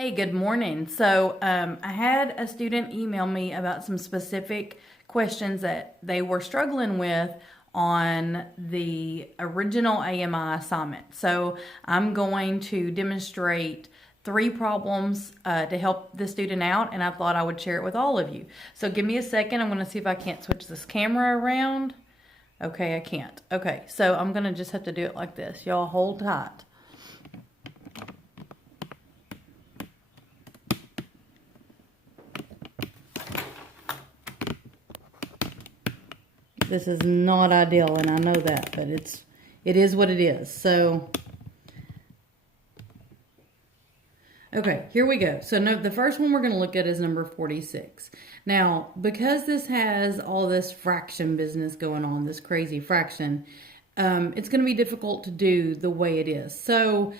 Hey, good morning. So I had a student email me about some specific questions that they were struggling with on the original AMI assignment. So I'm going to demonstrate 3 problems to help the student out, and I thought I would share it with all of you. So give me a second. I'm going to see if I can't switch this camera around. Okay, I can't. Okay, so I'm going to just have to do it like this. Y'all hold tight. This is not ideal, and I know that, but it is what it is. So, okay, here we go. So the first one we're going to look at is number 46. Now, because this has all this fraction business going on, this crazy fraction, it's going to be difficult to do the way it is. So,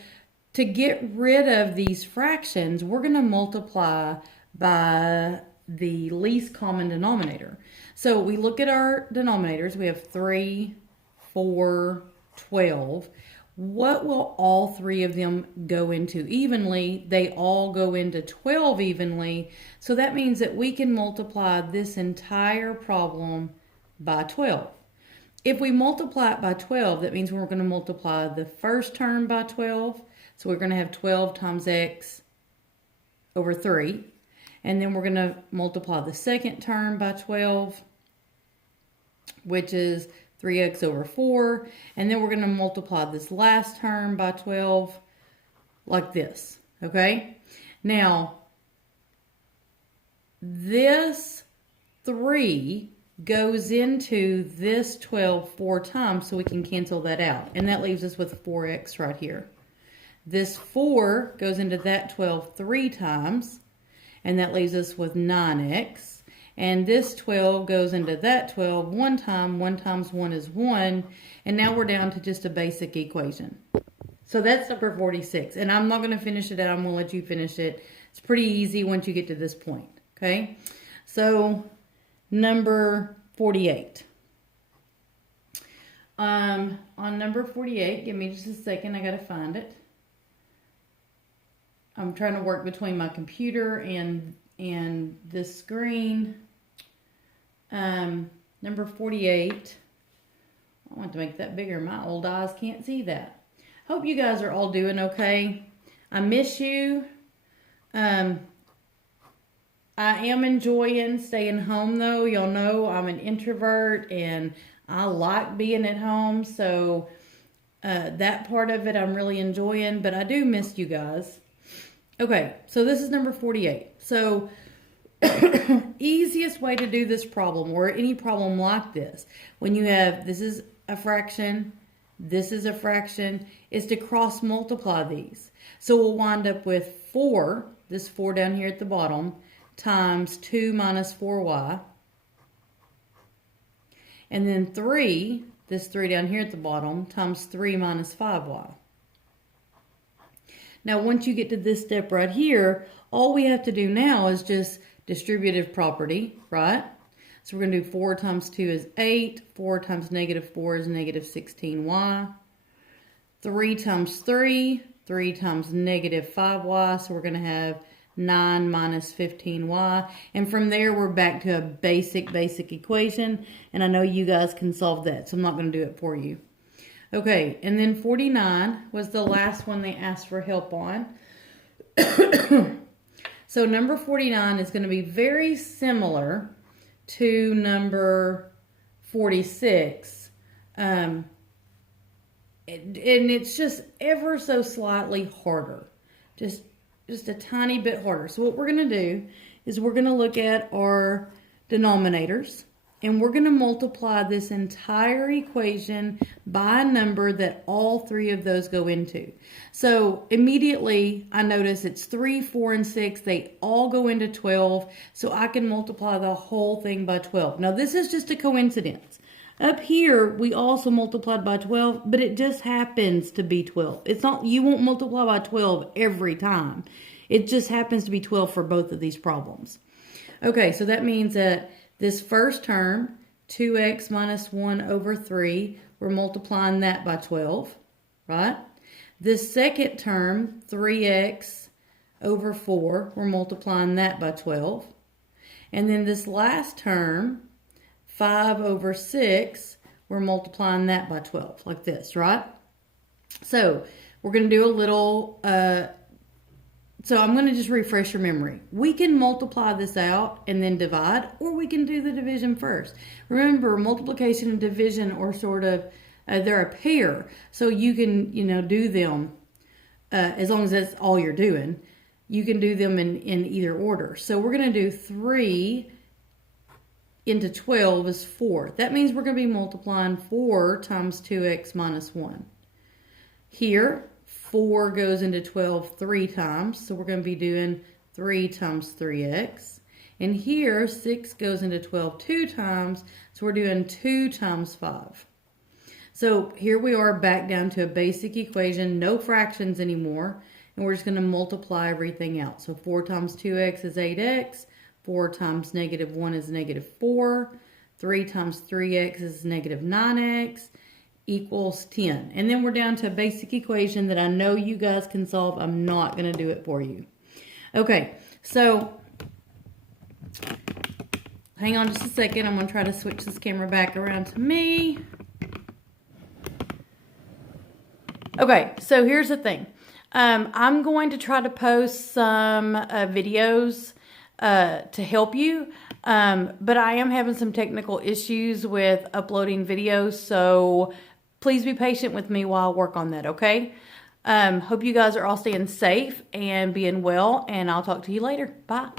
to get rid of these fractions, we're going to multiply by the least common denominator. So we look at our denominators. We have 3, 4, 12. What will all 3 of them go into evenly? They all go into 12 evenly. So that means that we can multiply this entire problem by 12. If we multiply it by 12, that means we're going to multiply the first term by 12. So we're going to have 12 times x over 3. And then we're going to multiply the second term by 12, which is 3x over 4. And then we're going to multiply this last term by 12 like this. Okay? Now, this 3 goes into this 12 4 times, so we can cancel that out. And that leaves us with 4x right here. This 4 goes into that 12 3 times, and that leaves us with 9x. And this 12 goes into that 12 1 time. 1 times 1 is 1. And now we're down to just a basic equation. So that's number 46. And I'm not going to finish it out. I'm going to let you finish it. It's pretty easy once you get to this point. Okay? So number 48. On number 48, give me just a second. I got to find it. I'm trying to work between my computer and this screen. Number 48. I want to make that bigger. My old eyes can't see that. Hope you guys are all doing okay. I miss you. I am enjoying staying home though. Y'all know I'm an introvert and I like being at home. So that part of it I'm really enjoying, but I do miss you guys. Okay, so this is number 48. So easiest way to do this problem, or any problem like this, when you have, this is a fraction, this is a fraction, is to cross multiply these. So we'll wind up with 4, this 4 down here at the bottom, times 2 minus 4y. And then 3, this 3 down here at the bottom, times 3 minus 5y. Now, once you get to this step right here, all we have to do now is just distributive property, right? So we're going to do 4 times 2 is 8. 4 times negative 4 is negative 16y. 3 times 3, 3 times negative 5y. So we're going to have 9 minus 15y. And from there, we're back to a basic equation. And I know you guys can solve that, so I'm not going to do it for you. Okay, and then 49 was the last one they asked for help on. So number 49 is going to be very similar to number 46. And it's just ever so slightly harder. Just a tiny bit harder. So what we're going to do is we're going to look at our denominators. And we're going to multiply this entire equation by a number that all 3 of those go into. So immediately I notice it's 3, 4, and 6. They all go into 12. So I can multiply the whole thing by 12. Now this is just a coincidence. Up here we also multiplied by 12, but it just happens to be 12. It's not, you won't multiply by 12 every time. It just happens to be 12 for both of these problems. Okay, so that means that this first term, 2x minus 1 over 3, we're multiplying that by 12, right? This second term, 3x over 4, we're multiplying that by 12. And then this last term, 5 over 6, we're multiplying that by 12, like this, right? So we're going to do a little, so I'm going to just refresh your memory. We can multiply this out and then divide, or we can do the division first. Remember, multiplication and division are sort of, they're a pair. So you can, do them, as long as that's all you're doing, you can do them in either order. So we're going to do 3 into 12 is 4. That means we're going to be multiplying 4 times 2x minus 1. Here, 4 goes into 12 3 times, so we're going to be doing 3 times 3x. And here, 6 goes into 12 2 times, so we're doing 2 times 5. So here we are back down to a basic equation, no fractions anymore, and we're just going to multiply everything out. So 4 times 2x is 8x, 4 times negative 1 is negative 4, 3 times 3x is negative 9x, equals 10. And then we're down to a basic equation that I know you guys can solve. I'm not going to do it for you. Okay, so hang on just a second. I'm going to try to switch this camera back around to me. Okay, so here's the thing. I'm going to try to post some videos to help you, but I am having some technical issues with uploading videos, so please be patient with me while I work on that, okay? Hope you guys are all staying safe and being well, and I'll talk to you later. Bye.